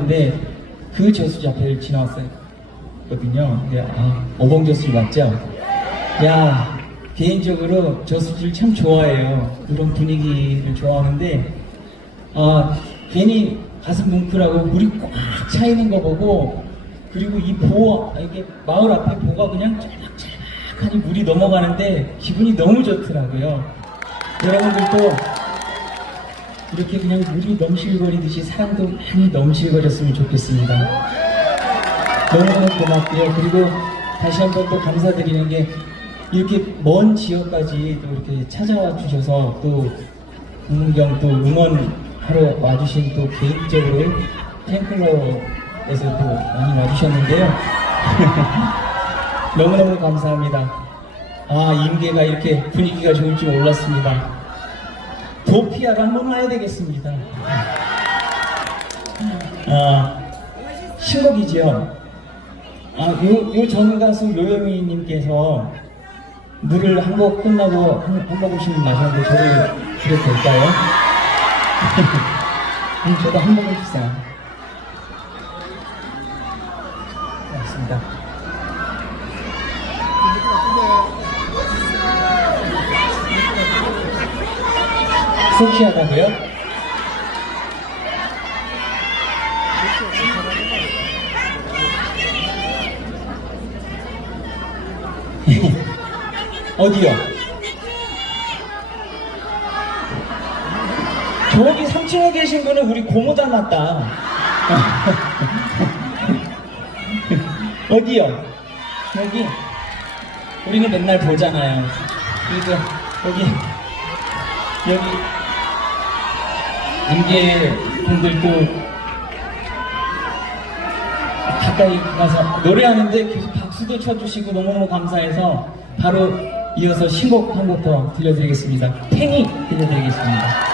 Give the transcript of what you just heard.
근데 그 저수지 앞에 지나왔거든요. 근데 아, 어봉 저수지 맞죠? 야, 개인적으로 저수지를 참 좋아해요. 그런 분위기를 좋아하는데 아, 괜히 가슴 뭉클하고 물이 꽉차 있는 거 보고 그리고 이 보, 아, 이게 마을 앞에 보가 그냥 짤막짤막하니 물이 넘어가는데 기분이 너무 좋더라고요. 여러분들도 이렇게 그냥 물이 넘실거리듯이 사랑도 많이 넘실거렸으면 좋겠습니다. 너무너무 고맙고요. 그리고 다시 한 번 또 감사드리는 게 이렇게 먼 지역까지 또 이렇게 찾아와 주셔서 또 국문경 또 응원하러 와주신 또 개인적으로 팬클럽에서 또 많이 와주셨는데요. 너무너무 감사합니다. 아, 임계가 이렇게 분위기가 좋을 줄 몰랐습니다. 도피아가 한번 와야 되겠습니다. 아, 신곡이지요. 아, 요, 요 전 가수 요요미님께서 물을 한 곡 끝나고 한, 한 모금씩 마셨는데 저도 그래도 될까요? 음, 저도 한 모금 주세요. 고맙습니다. 섹시하다고요? 어디요? 저기 3층에 계신 분은 우리 고모 닮았다. 어디요? 여기? 우리는 맨날 보잖아요. 그리고 여기 여기 임계 분들도 가까이 가서 노래하는데 계속 박수도 쳐주시고 너무너무 감사해서 바로 이어서 신곡 한 곡 더 들려드리겠습니다. 팽이 들려드리겠습니다.